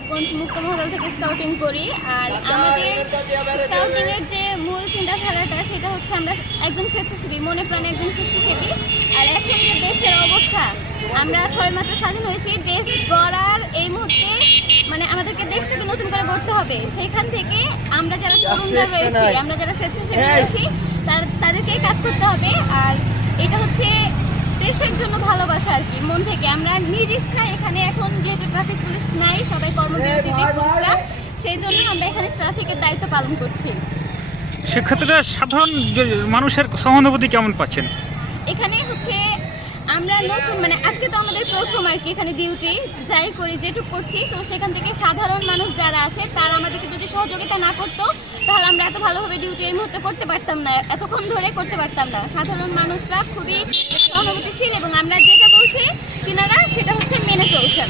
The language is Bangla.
নবাবগঞ্জ মুক্ত মহল থেকে স্কাউটিং করি। আর আমাদের স্কাউটিংয়ের যে মূল চিন্তাধারাটা সেটা হচ্ছে আমরা একজন স্বেচ্ছাসেবী, মনে প্রাণে একজন স্বেচ্ছাসেবী। আর এখন যে দেশের অবস্থা, আমরা সবেমাত্র স্বাধীন হয়েছি, দেশ গড়ার এই মুহূর্তে মানে আমাদেরকে দেশটাকে নতুন করে গড়তে হবে। সেইখান থেকে আমরা যারা তরুণরা রয়েছি, আমরা যারা স্বেচ্ছাসেবী রয়েছি, তাদেরকেই কাজ করতে হবে। আর এটা হচ্ছে দেশের জন্য ভালোবাসা আর কি, মন থেকে। আমরা নিজ ইচ্ছায় এখানে এখন যেহেতু ট্রাফিক পুলিশ নাই, সবাই কর্মবিরতিতে পুলিশরা, সেই জন্য আমরা এখানে ট্রাফিকের দায়িত্ব পালন করছি। সেক্ষেত্রে সাধারণ মানুষের সহানুভূতি কেমন পাচ্ছেন? এখানে হচ্ছে আমরা নতুন মানে আজকে তো আমাদের প্রথম আর কি এখানে ডিউটি, যাই করি যেটুকু করছি, তো সেখান থেকে সাধারণ মানুষ যারা আছে তারা আমাদেরকে যদি সহযোগিতা না করতো তাহলে আমরা এত ভালোভাবে ডিউটি এই মুহূর্তে করতে পারতাম না, এতক্ষণ ধরে করতে পারতাম না। সাধারণ মানুষরা খুবই সহানুভূতিশীল এবং আমরা যেটা বলছি তিনারা সেটা হচ্ছে মেনে চলছেন।